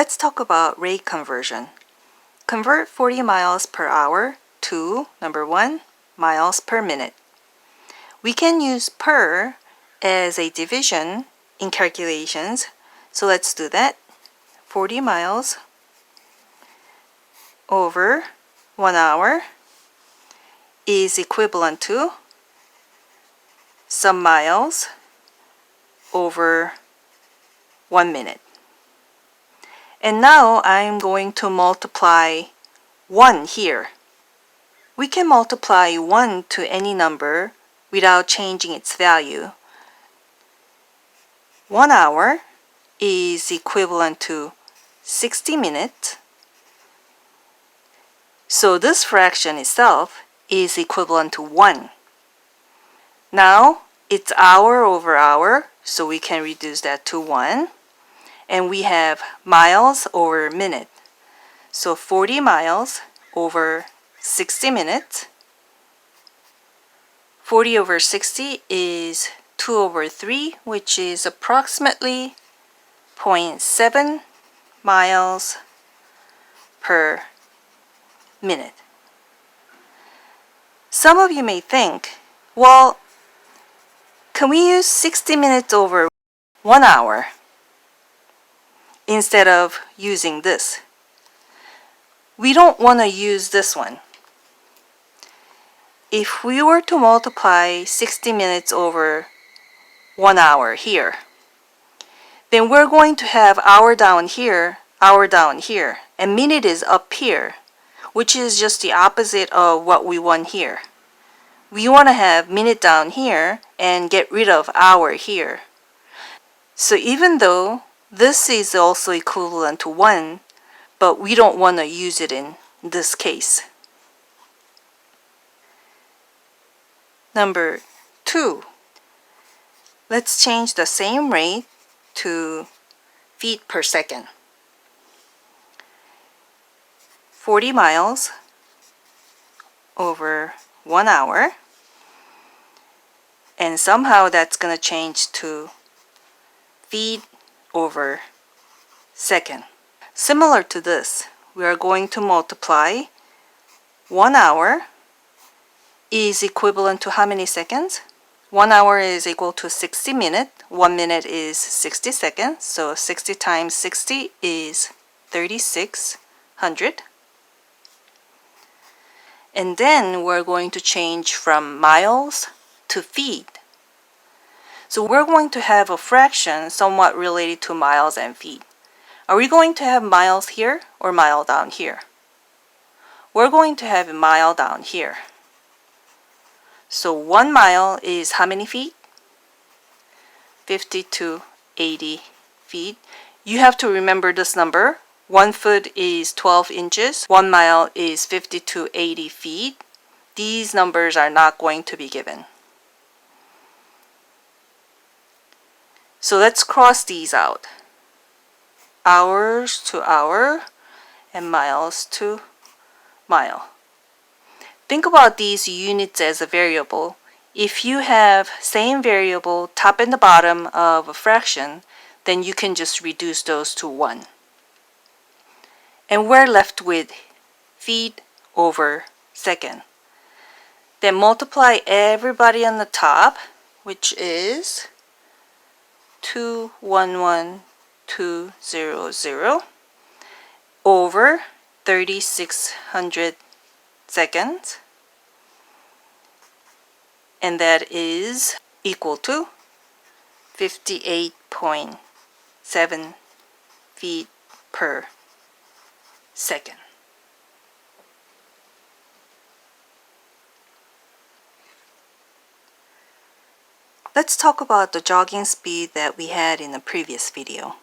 Let's talk about rate conversion. Convert 40 miles per hour to, number 1, miles per minute. We can use per as a division in calculations, so let's do that. 40 miles over 1 hour is equivalent to some miles over 1 minute. And now I'm going to multiply 1 here. We can multiply 1 to any number without changing its value. 1 hour is equivalent to 60 minutes. So this fraction itself is equivalent to 1. Now it's hour over hour, so we can reduce that to 1. And we have miles over minute. So 40 miles over 60 minutes. 40 over 60 is 2 over 3, which is approximately 0.7 miles per minute. Some of you may think, well, can we use 60 minutes over 1 hour instead of using this? We don't want to use this one. If we were to multiply 60 minutes over 1 hour here, then we're going to have hour down here, and minute is up here, which is just the opposite of what we want here. We want to have minute down here and get rid of hour here. So even though this is also equivalent to 1, but we don't want to use it in this case. Number 2. Let's change the same rate to feet per second. 40 miles over 1 hour. And somehow that's going to change to feet over second. Similar to this, we are going to multiply 1 hour is equivalent to how many seconds? 1 hour is equal to 60 minutes. 1 minute is 60 seconds. So 60 times 60 is 3600. And then we're going to change from miles to feet. So we're going to have a fraction somewhat related to miles and feet. Are we going to have miles here or mile down here? We're going to have a mile down here. So 1 mile is how many feet? 50 to 80 feet. You have to remember this number. 1 foot is 12 inches. 1 mile is 50 to 80 feet. These numbers are not going to be given. So let's cross these out. Hours to hour and miles to mile. Think about these units as a variable. If you have same variable top and the bottom of a fraction, then you can just reduce those to 1. And we're left with feet over second. Then multiply everybody on the top, which is 211,200 over 3600 seconds, and that is equal to 58.7 feet per second. Let's talk about the jogging speed that we had in the previous video.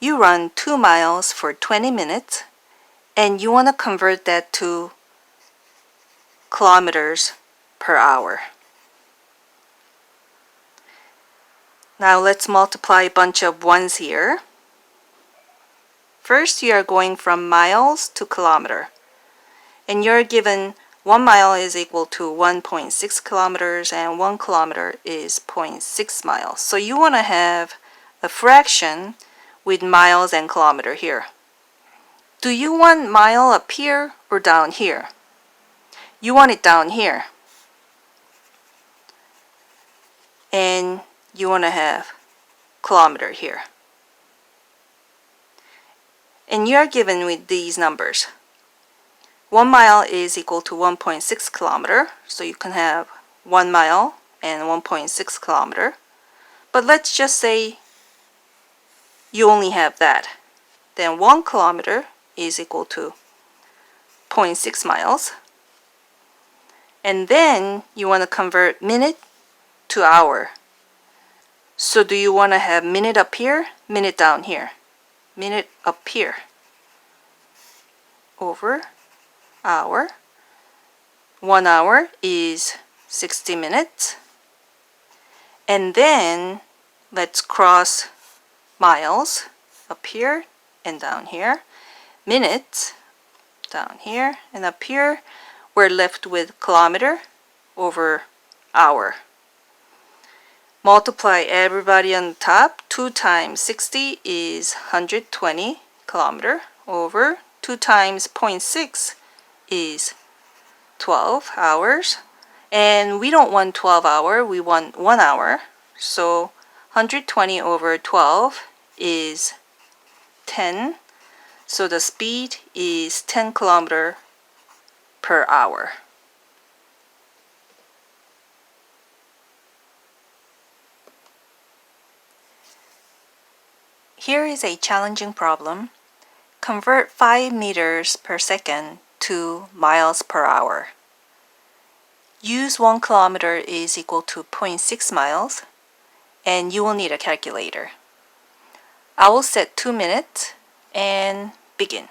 You run 2 miles for 20 minutes and you want to convert that to kilometers per hour. Now let's multiply a bunch of ones here. First, you are going from miles to kilometer, and you're given 1 mile is equal to 1.6 kilometers and 1 kilometer is 0.6 miles. So you want to have a fraction with miles and kilometer here. Do you want mile up here or down here? You want it down here. And you want to have kilometer here. And you are given with these numbers. 1 mile is equal to 1.6 kilometer, so you can have 1 mile and 1.6 kilometer. But let's just say you only have that. Then 1 kilometer is equal to 0.6 miles. And then you want to convert minute to hour. So do you want to have minute up here, minute down here? Minute up here over hour. 1 hour is 60 minutes. And then let's cross miles up here and down here. Minutes down here and up here. We're left with kilometer over hour. Multiply everybody on the top. 2 times 60 is 120 kilometer over 2 times 0.6 is 12 hours. And we don't want 12 hour, we want 1 hour. So 120 over 12 is 10. So the speed is 10 kilometer per hour. Here is a challenging problem. Convert 5 meters per second to miles per hour. Use 1 kilometer is equal to 0.6 miles, and you will need a calculator. I will set 2 minutes and begin.